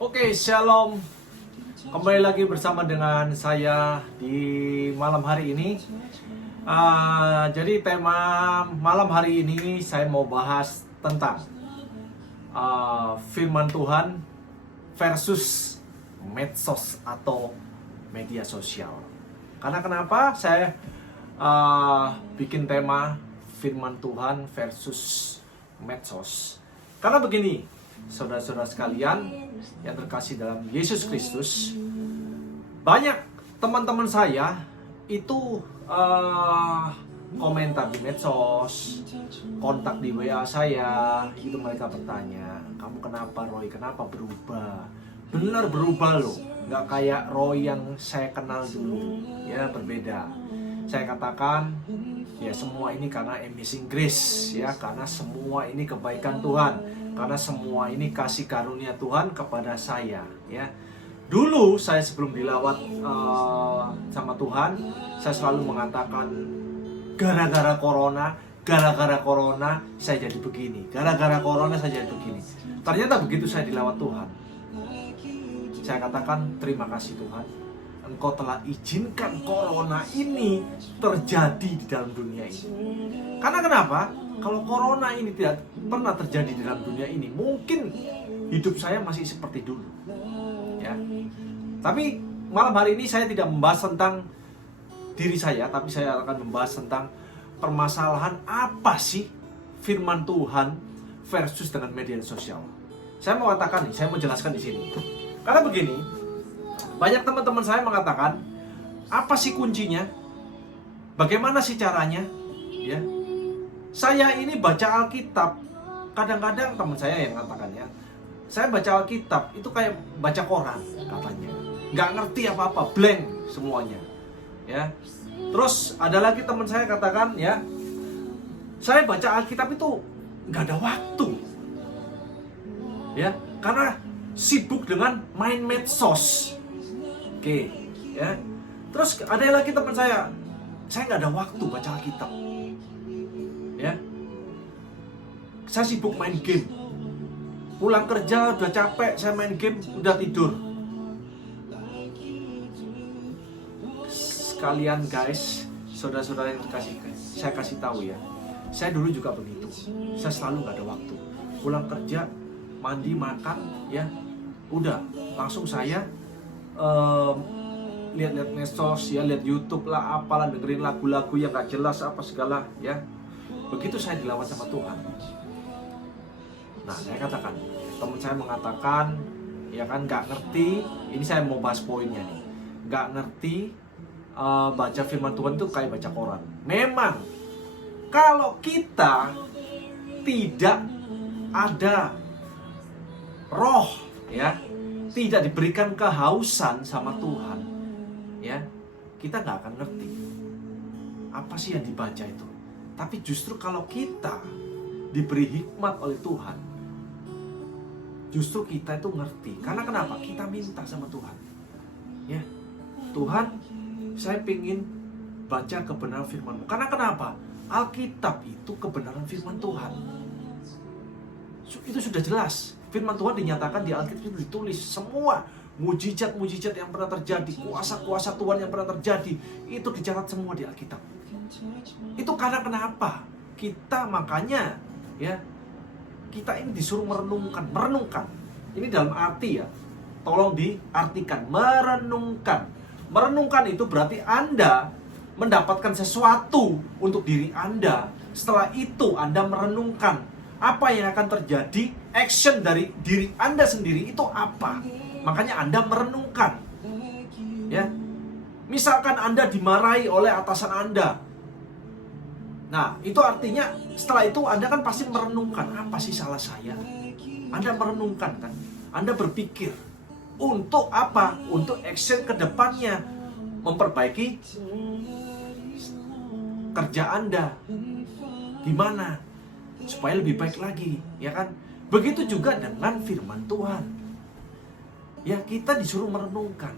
Oke, shalom. Kembali lagi bersama dengan saya di malam hari ini. Jadi tema malam hari ini saya mau bahas tentang firman Tuhan versus medsos atau media sosial. Karena kenapa saya bikin tema firman Tuhan versus medsos? Karena begini, saudara-saudara sekalian yang terkasih dalam Yesus Kristus, banyak teman-teman saya itu komentar di medsos, kontak di WA saya, itu mereka bertanya, kamu kenapa Roy, kenapa berubah? Benar berubah loh, nggak kayak Roy yang saya kenal dulu, ya berbeda. Saya katakan, ya semua ini karena amazing grace, ya karena semua ini kebaikan Tuhan, karena semua ini kasih karunia Tuhan kepada saya, ya. Dulu saya sebelum dilawat sama Tuhan, saya selalu mengatakan gara-gara corona saya jadi begini, gara-gara corona saya jadi begini. Ternyata begitu saya dilawat Tuhan, saya katakan terima kasih Tuhan, Engkau telah izinkan corona ini terjadi di dalam dunia ini. Karena kenapa? Kalau corona ini tidak pernah terjadi di dalam dunia ini, mungkin hidup saya masih seperti dulu, ya. Tapi malam hari ini saya tidak membahas tentang diri saya, tapi saya akan membahas tentang permasalahan apa sih firman Tuhan versus dengan media sosial. Saya mau katakan nih, saya mau jelaskan di sini. Karena begini, banyak teman-teman saya mengatakan, apa sih kuncinya? Bagaimana sih caranya? Ya. Saya ini baca Alkitab, kadang-kadang teman saya yang katakannya, saya baca Alkitab itu kayak baca koran katanya, nggak ngerti apa-apa, blank semuanya, ya. Terus ada lagi teman saya katakan, ya, saya baca Alkitab itu nggak ada waktu, ya, karena sibuk dengan main medsos. Oke, ya. Terus ada lagi teman saya nggak ada waktu baca Alkitab, ya. Saya sibuk main game. Pulang kerja udah capek, saya main game, udah tidur. Sekalian guys, saudara-saudara yang kasih, saya kasih tahu ya. Saya dulu juga begitu. Saya selalu nggak ada waktu. Pulang kerja, mandi, makan, ya. Udah, langsung saya lihat-lihat medsos, ya, lihat YouTube lah, apalah, dengerin lagu-lagu yang gak jelas apa segala, ya. Begitu saya dilawat sama Tuhan. Nah, saya katakan, teman saya mengatakan, ya kan, gak ngerti. Ini saya mau bahas poinnya nih. Gak ngerti baca firman Tuhan itu kayak baca koran. Memang kalau kita tidak ada roh, ya, tidak diberikan kehausan sama Tuhan, ya, kita nggak akan ngerti apa sih yang dibaca itu. Tapi justru kalau kita diberi hikmat oleh Tuhan, justru kita itu ngerti. Karena kenapa? Kita minta sama Tuhan, ya, Tuhan, saya ingin baca kebenaran firman-Mu. Karena kenapa? Alkitab itu kebenaran firman Tuhan. Itu sudah jelas. Firman Tuhan dinyatakan di Alkitab, itu ditulis semua mujizat-mujizat yang pernah terjadi, kuasa-kuasa Tuhan yang pernah terjadi, itu dicatat semua di Alkitab. Itu karena kenapa? Kita makanya, ya, kita ini disuruh merenungkan. Ini dalam arti, ya, tolong diartikan, merenungkan. Merenungkan itu berarti Anda mendapatkan sesuatu untuk diri Anda. Setelah itu Anda merenungkan apa yang akan terjadi, action dari diri Anda sendiri itu apa. Makanya Anda merenungkan, ya. Misalkan Anda dimarahi oleh atasan Anda, nah itu artinya setelah itu Anda kan pasti merenungkan, apa sih salah saya. Anda merenungkan kan, Anda berpikir untuk apa? Untuk action ke depannya, memperbaiki kerja Anda gimana supaya lebih baik lagi, ya kan? Begitu juga dengan firman Tuhan. Ya, kita disuruh merenungkan.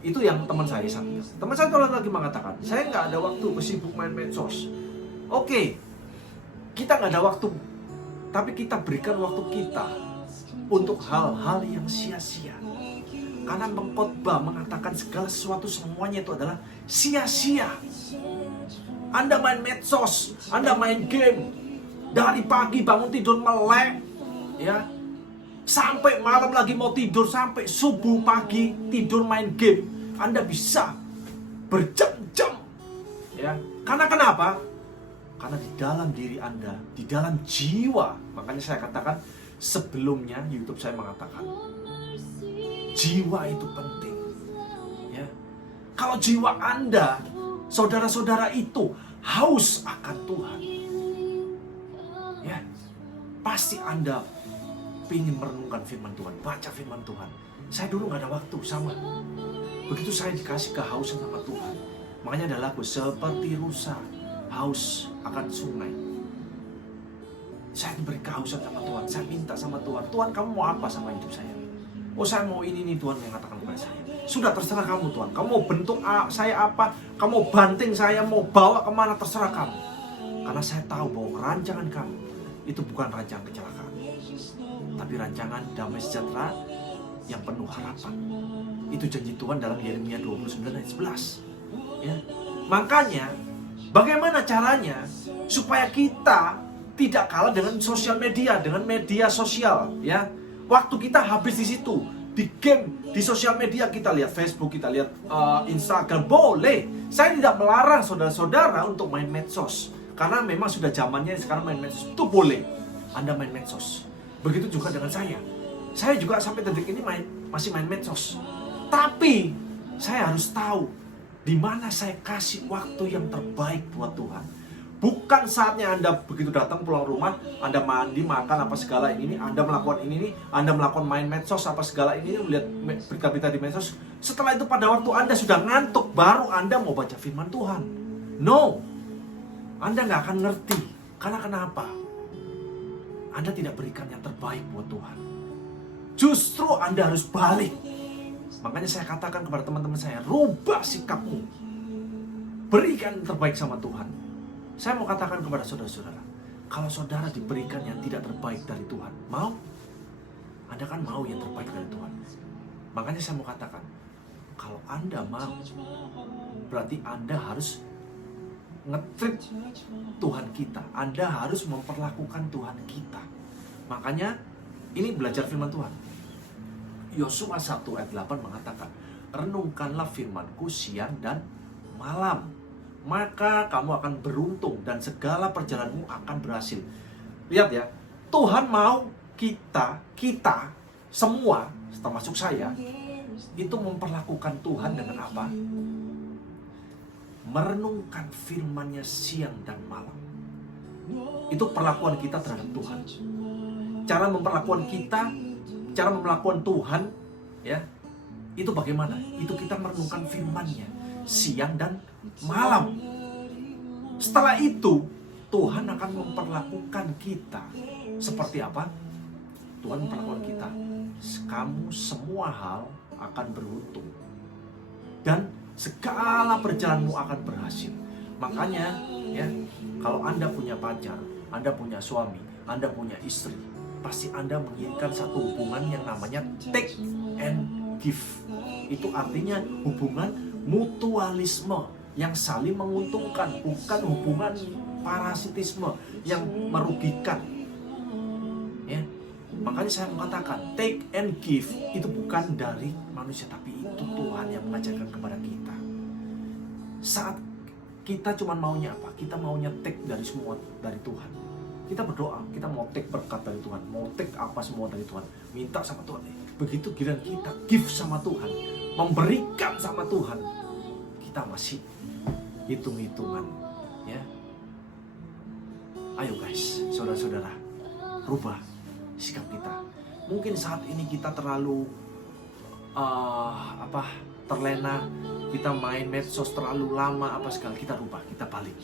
Itu yang teman saya satu. Teman saya lagi mengatakan, saya nggak ada waktu, sibuk main medsos. Oke, kita nggak ada waktu, tapi kita berikan waktu kita untuk hal-hal yang sia-sia. Karena pengkhotbah mengatakan segala sesuatu semuanya itu adalah sia-sia. Anda main medsos, Anda main game, dari pagi bangun tidur melek, ya, sampai malam lagi mau tidur, sampai subuh pagi tidur main game. Anda bisa berjam-jam, ya. Karena kenapa? Karena di dalam diri Anda, di dalam jiwa, makanya saya katakan sebelumnya YouTube saya mengatakan jiwa itu penting, ya. Kalau jiwa Anda, saudara-saudara itu haus akan Tuhan, ya, pasti Anda ingin merenungkan firman Tuhan, baca firman Tuhan. Saya dulu gak ada waktu, sama. Begitu saya dikasih kehausan sama Tuhan, makanya ada lagu seperti rusa haus akan sungai. Saya diberi kehausan sama Tuhan. Saya minta sama Tuhan, Tuhan kamu mau apa sama hidup saya? Oh saya mau ini nih Tuhan yang katakan kepada saya. Sudah terserah kamu Tuhan. Kamu mau bentuk saya apa? Kamu mau banting saya, mau bawa kemana, terserah kamu. Karena saya tahu bahwa rancangan kamu itu bukan rancangan kecelakaan, tapi rancangan damai sejahtera yang penuh harapan. Itu janji Tuhan dalam Yeremia 29 ayat 11. Ya. Makanya bagaimana caranya supaya kita tidak kalah dengan sosial media, dengan media sosial, ya. Waktu kita habis di situ, di game, di sosial media, kita lihat Facebook, kita lihat Instagram, boleh. Saya tidak melarang saudara-saudara untuk main medsos, karena memang sudah zamannya sekarang main medsos, itu boleh. Anda main medsos. Begitu juga dengan saya. Saya juga sampai detik ini masih main medsos. Tapi saya harus tahu di mana saya kasih waktu yang terbaik buat Tuhan. Bukan saatnya Anda begitu datang pulang rumah, Anda mandi, makan apa segala ini, Anda melakukan ini, Anda melakukan main medsos apa segala ini, melihat berita-berita di medsos. Setelah itu pada waktu Anda sudah ngantuk, baru Anda mau baca firman Tuhan. No, Anda nggak akan ngerti. Karena kenapa? Anda tidak berikan yang terbaik buat Tuhan. Justru Anda harus balik. Makanya saya katakan kepada teman-teman saya, rubah sikapmu. Berikan yang terbaik sama Tuhan. Saya mau katakan kepada saudara-saudara, kalau saudara diberikan yang tidak terbaik dari Tuhan, mau? Anda kan mau yang terbaik dari Tuhan. Makanya saya mau katakan, kalau Anda mau, berarti Anda harus nge-treat Tuhan kita. Anda harus memperlakukan Tuhan kita. Makanya, ini belajar firman Tuhan. Yosua 1 ayat 8 mengatakan, renungkanlah firmanku siang dan malam, maka kamu akan beruntung dan segala perjalananmu akan berhasil. Lihat ya, Tuhan mau kita semua, termasuk saya, itu memperlakukan Tuhan dengan apa? Merenungkan firman-Nya siang dan malam. Itu perlakuan kita terhadap Tuhan. Cara memperlakukan kita, cara memperlakukan Tuhan, ya, itu bagaimana? Itu kita merenungkan firman-Nya siang dan malam. Setelah itu Tuhan akan memperlakukan kita seperti apa? Tuhan memperlakukan kita, kamu semua hal akan beruntung dan segala perjalananmu akan berhasil. Makanya ya, kalau Anda punya pacar, Anda punya suami, Anda punya istri, pasti Anda menginginkan satu hubungan yang namanya take and give. Itu artinya hubungan mutualisme yang saling menguntungkan, bukan hubungan parasitisme yang merugikan. Ya, makanya saya mengatakan take and give itu bukan dari manusia, tapi itu Tuhan yang mengajarkan kepada kita. Saat kita cuma maunya apa? Kita maunya take dari semua dari Tuhan. Kita berdoa, kita mau take berkat dari Tuhan, mau take apa semua dari Tuhan, minta sama Tuhan. Begitu giliran kita give sama Tuhan, memberikan sama Tuhan, kita masih hitung-hitungan, ya. Ayo guys, saudara-saudara, rubah sikap kita. Mungkin saat ini kita terlalu terlena, kita main medsos terlalu lama apa segala, kita rubah, kita balik,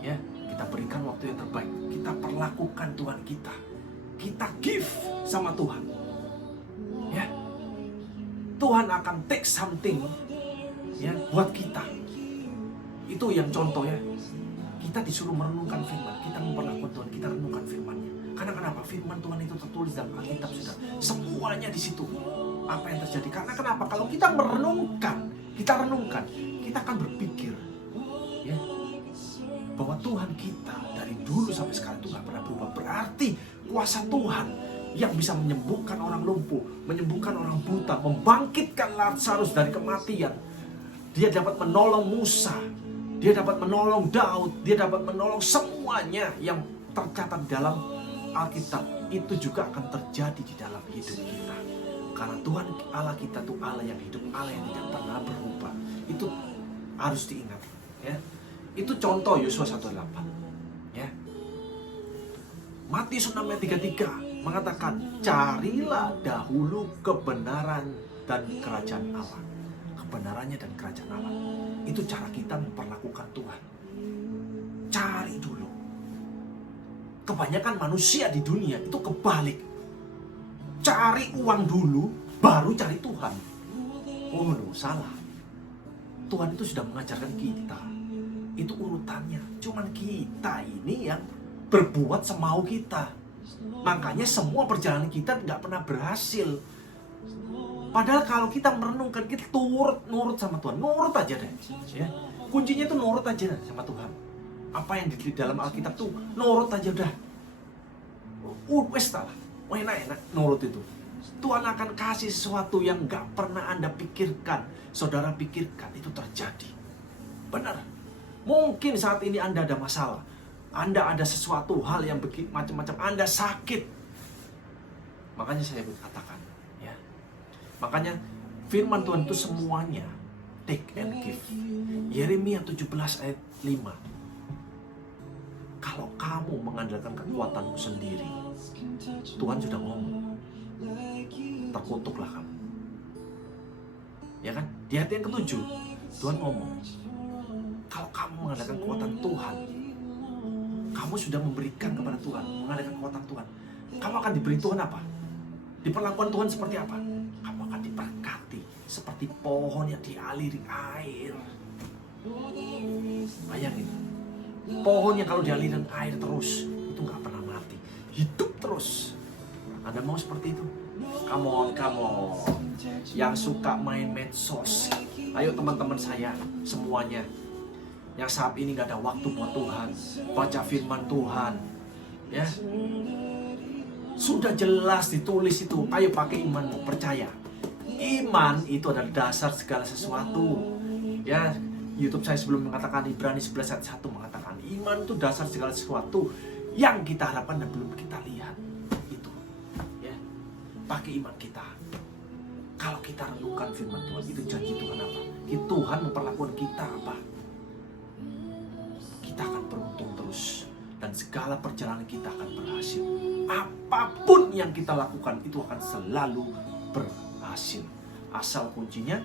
ya. Kita berikan waktu yang terbaik, kita perlakukan Tuhan kita give sama Tuhan, ya. Tuhan akan take something, ya, buat kita. Itu yang contoh ya. Kita disuruh merenungkan firman, kita memperlakukan Tuhan, kita renungkan firman-Nya. Karena kenapa? Firman Tuhan itu tertulis dalam Alkitab, saudara. Semuanya di situ. Apa yang terjadi? Karena kenapa? Kalau kita merenungkan, kita akan berpikir, ya, bahwa Tuhan kita dari dulu sampai sekarang itu gak pernah berubah. Berarti kuasa Tuhan yang bisa menyembuhkan orang lumpuh, menyembuhkan orang buta, membangkitkan Lazarus dari kematian. Dia dapat menolong Musa, dia dapat menolong Daud, dia dapat menolong semuanya yang tercatat dalam Alkitab. Itu juga akan terjadi di dalam hidup kita. Karena Tuhan Allah kita itu Allah yang hidup, Allah yang tidak pernah berubah. Itu harus diingat, ya. Itu contoh Yosua 1:8, ya. Matius 6 ayat 33 mengatakan, carilah dahulu kebenaran dan kerajaan Allah. Kebenarannya dan kerajaan Allah. Itu cara kita memperlakukan Tuhan. Cari dulu. Kebanyakan manusia di dunia itu kebalik. Cari uang dulu, baru cari Tuhan. Oh no, salah. Tuhan itu sudah mengajarkan kita. Itu urutannya. Cuman kita ini yang berbuat semau kita. Makanya semua perjalanan kita nggak pernah berhasil. Padahal kalau kita merenungkan, kita nurut sama Tuhan. Nurut aja deh, ya. Kuncinya itu nurut aja sama Tuhan. Apa yang di dalam Alkitab tuh nurut aja udah. Wes lah, enak nurut itu. Tuhan akan kasih sesuatu yang nggak pernah Anda pikirkan, saudara pikirkan, itu terjadi. Benar. Mungkin saat ini Anda ada masalah, Anda ada sesuatu hal yang begitu macam-macam, Anda sakit. Makanya saya katakan, ya. Makanya firman Tuhan itu semuanya take and give. Yeremia 17 ayat 5. Kalau kamu mengandalkan kekuatanmu sendiri, Tuhan sudah ngomong, terkutuklah kamu. Ya kan? Di ayat yang ke-7, Tuhan ngomong, kalau kamu mengandalkan kekuatan Tuhan, kamu sudah memberikan kepada Tuhan, mengandalkan kekuatan Tuhan, kamu akan diberi Tuhan apa? Diperlakukan Tuhan seperti apa? Kamu akan diberkati seperti pohon yang dialiri air. Bayangin, pohon yang kalau dialiri air terus, itu gak pernah mati, hidup terus. Anda mau seperti itu? Come on. Yang suka main medsos, ayo teman-teman saya semuanya, yang saat ini gak ada waktu buat Tuhan, baca firman Tuhan, ya. Sudah jelas ditulis itu, ayo pakai imanmu, percaya. Iman itu adalah dasar segala sesuatu. Ya, YouTube saya sebelum mengatakan, Ibrani 11 ayat 1 mengatakan, iman itu dasar segala sesuatu yang kita harapkan dan belum kita lihat. Itu, ya. Pakai iman kita. Kalau kita renungkan firman Tuhan, itu janji Tuhan apa? Tuhan memperlakukan kita apa? Kita akan beruntung terus, dan segala perjalanan kita akan berhasil. Apapun yang kita lakukan itu akan selalu berhasil. Asal kuncinya,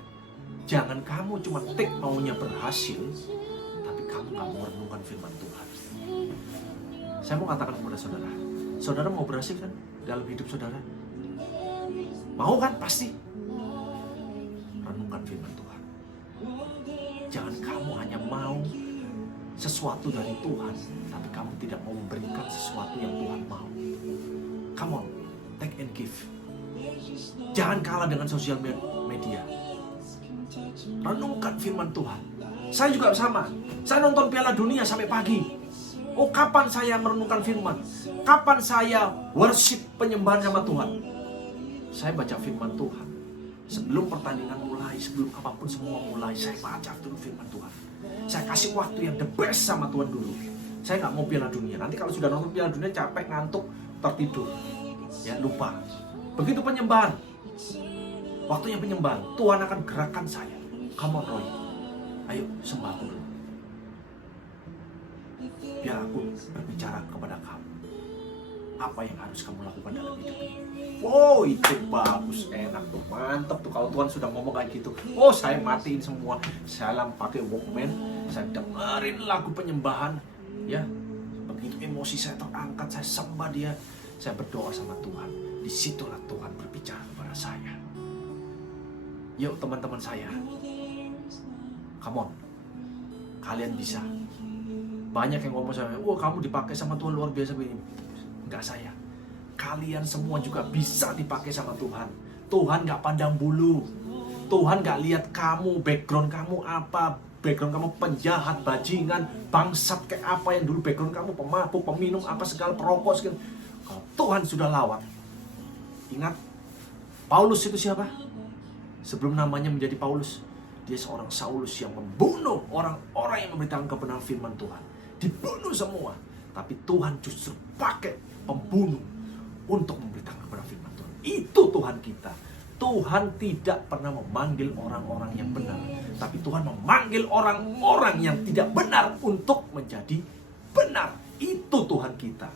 jangan kamu cuma tik maunya berhasil, tapi kamu gak mau merenungkan firman Tuhan. Saya mau katakan kepada saudara, saudara mau berhasil kan dalam hidup saudara? Mau kan? Pasti. Renungkan firman Tuhan. Jangan kamu hanya mau sesuatu dari Tuhan, tapi kamu tidak mau memberikan sesuatu yang Tuhan mau. Come on, take and give. Jangan kalah dengan sosial media. Renungkan firman Tuhan. Saya juga sama. Saya nonton Piala Dunia sampai pagi. Oh, kapan saya merenungkan firman? Kapan saya worship, penyembahan sama Tuhan? Saya baca firman Tuhan. Sebelum pertandingan mulai, sebelum apapun semua mulai, saya baca dulu firman Tuhan. Saya kasih waktu yang the best sama Tuhan dulu. Saya nggak mau Piala Dunia. Nanti kalau sudah nonton Piala Dunia capek, ngantuk, tertidur, ya lupa. Begitu penyembahan, waktunya penyembahan, Tuhan akan gerakkan saya. Come on Roy, ayo sembah dulu. Biar aku berbicara kepada kamu. Apa yang harus kamu lakukan dalam hidup ini? Wow, itu bagus, enak tuh, mantep tuh kalau Tuhan sudah ngomong kayak gitu. Oh, saya matiin semua. Saya pakai Walkman, saya dengerin lagu penyembahan, ya. Begitu emosi saya terangkat, saya sembah Dia, saya berdoa sama Tuhan. Disitulah Tuhan berbicara kepada saya. Yuk teman-teman saya, come on, kalian bisa. Banyak yang ngomong sama, wah kamu dipakai sama Tuhan luar biasa begini. Enggak saya. kalian semua juga bisa dipakai sama Tuhan. Tuhan gak pandang bulu. Tuhan gak lihat kamu, background kamu apa. Background kamu penjahat, bajingan, bangsat kayak apa yang dulu background kamu, pemabuk, peminum, apa segala, perokok segala. Kalau Tuhan sudah lawan. Ingat, Paulus itu siapa? Sebelum namanya menjadi Paulus, dia seorang Saulus yang membunuh orang-orang yang memberitakan kebenaran firman Tuhan. Dibunuh semua. Tapi Tuhan justru pakai pembunuh untuk memberitakan kebenaran firman Tuhan. Itu Tuhan kita. Tuhan tidak pernah memanggil orang-orang yang benar, tapi Tuhan memanggil orang-orang yang tidak benar untuk menjadi benar. Itu Tuhan kita.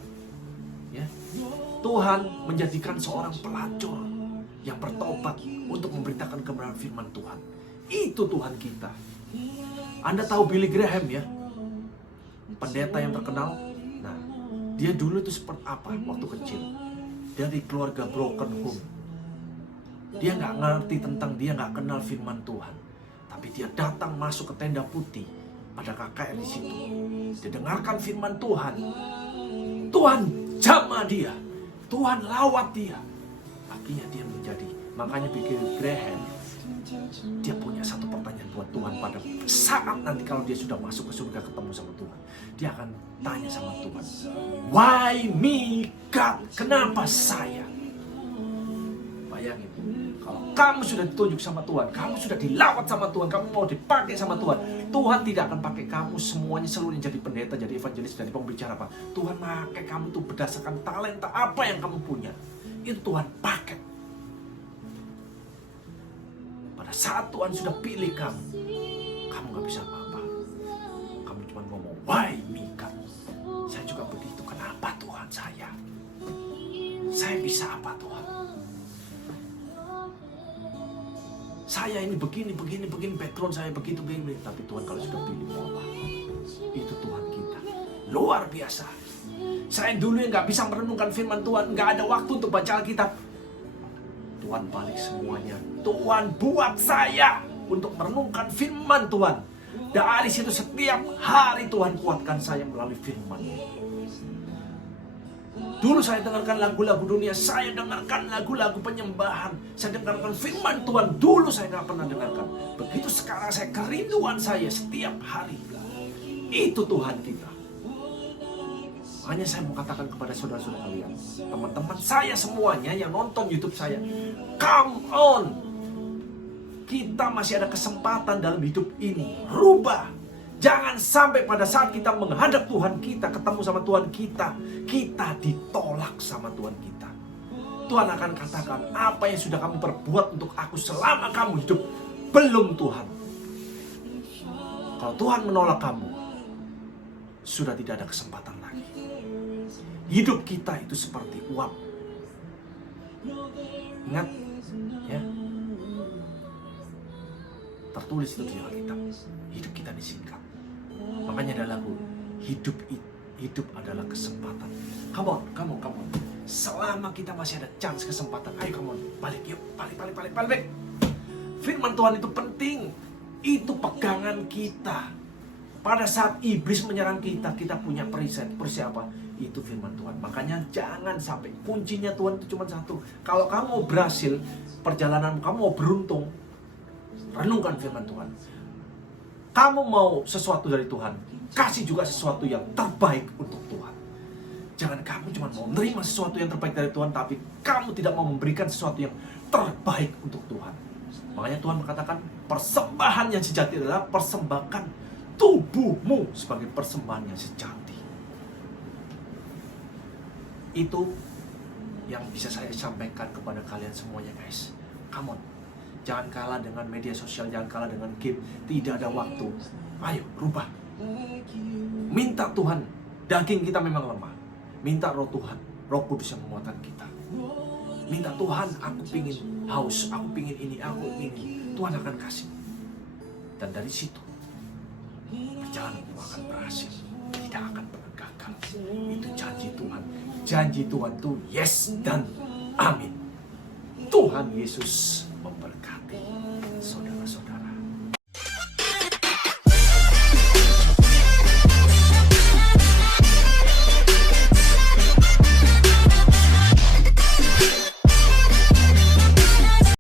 Ya. Tuhan menjadikan seorang pelacur yang bertobat untuk memberitakan kebenaran firman Tuhan. Itu Tuhan kita. Anda tahu Billy Graham ya? Pendeta yang terkenal. Nah, dia dulu itu seperti apa waktu kecil? Dari keluarga broken home. Dia nggak ngerti tentang, dia nggak kenal firman Tuhan. Tapi dia datang masuk ke tenda putih. Ada kakak di situ. Dia dengarkan firman Tuhan. Tuhan jamah dia. Tuhan lawat dia. Akhirnya dia menjadi. Makanya Billy Graham, dia punya satu pertanyaan buat Tuhan pada saat nanti kalau dia sudah masuk ke surga ketemu sama Tuhan. Dia akan tanya sama Tuhan, why me God? Kenapa saya? Bayangin, kalau kamu sudah ditunjuk sama Tuhan, kamu sudah dilawat sama Tuhan, kamu mau dipakai sama Tuhan, Tuhan tidak akan pakai kamu semuanya seluruhnya jadi pendeta, jadi evangelis, jadi pembicara apa. Tuhan pakai kamu tuh berdasarkan talenta apa yang kamu punya. Itu Tuhan pakai. Pada saat Tuhan sudah pilih kamu, kamu gak bisa apa-apa. Kamu cuma ngomong, why me God? Saya juga begitu, kenapa Tuhan saya? Saya bisa apa Tuhan? Saya ini begini, background saya begitu, begini. Tapi Tuhan kalau sudah pilih, mau apa? Itu Tuhan kita. Luar biasa. Saya dulu yang gak bisa merenungkan firman Tuhan, gak ada waktu untuk baca Alkitab. Tuhan balik semuanya. Tuhan buat saya untuk merenungkan firman Tuhan. Dari situ setiap hari Tuhan kuatkan saya melalui firman. Dulu saya dengarkan lagu-lagu dunia, saya dengarkan lagu-lagu penyembahan, saya dengarkan firman Tuhan, dulu saya gak pernah dengarkan. Begitu sekarang saya kerinduan saya setiap hari. Itu Tuhan kita. Makanya saya mau katakan kepada saudara-saudara kalian, teman-teman saya semuanya yang nonton YouTube saya, come on! Kita masih ada kesempatan dalam hidup ini. Rubah. Jangan sampai pada saat kita menghadap Tuhan kita, ketemu sama Tuhan kita, kita ditolak sama Tuhan kita. Tuhan akan katakan, apa yang sudah kamu perbuat untuk aku selama kamu hidup? Belum Tuhan. Kalau Tuhan menolak kamu, sudah tidak ada kesempatan lagi. Hidup kita itu seperti uap. Ingat, ya. Tertulis itu di Alkitab, hidup kita disingkat. Makanya ada lagu, hidup adalah kesempatan. Come on. Selama kita masih ada chance, kesempatan, ayo come on, balik yuk, balik. Firman Tuhan itu penting. Itu pegangan kita. Pada saat iblis menyerang kita, kita punya perisai apa? Itu firman Tuhan. Makanya jangan sampai, kuncinya Tuhan itu cuma satu. Kalau kamu mau berhasil, perjalanan kamu mau beruntung, renungkan firman Tuhan. Kamu mau sesuatu dari Tuhan, kasih juga sesuatu yang terbaik untuk Tuhan. Jangan kamu cuma mau menerima sesuatu yang terbaik dari Tuhan, tapi kamu tidak mau memberikan sesuatu yang terbaik untuk Tuhan. Makanya Tuhan mengatakan, persembahan yang sejati adalah persembahkan tubuhmu sebagai persembahan yang sejati. Itu yang bisa saya sampaikan kepada kalian semuanya, guys. Come on. Jangan kalah dengan media sosial, jangan kalah dengan game. Tidak ada waktu. Ayo, rubah. Minta Tuhan. Daging kita memang lemah. Minta roh Tuhan. Roh Kudus yang menguatkan kita. Minta Tuhan, aku pingin haus, aku pingin ini, aku pingin. Tuhan akan kasih. Dan dari situ, perjalananmu akan berhasil. Tidak akan pernah gagal. Itu janji Tuhan. Janji Tuhan itu yes dan amin. Tuhan Yesus memberkati saudara-saudara.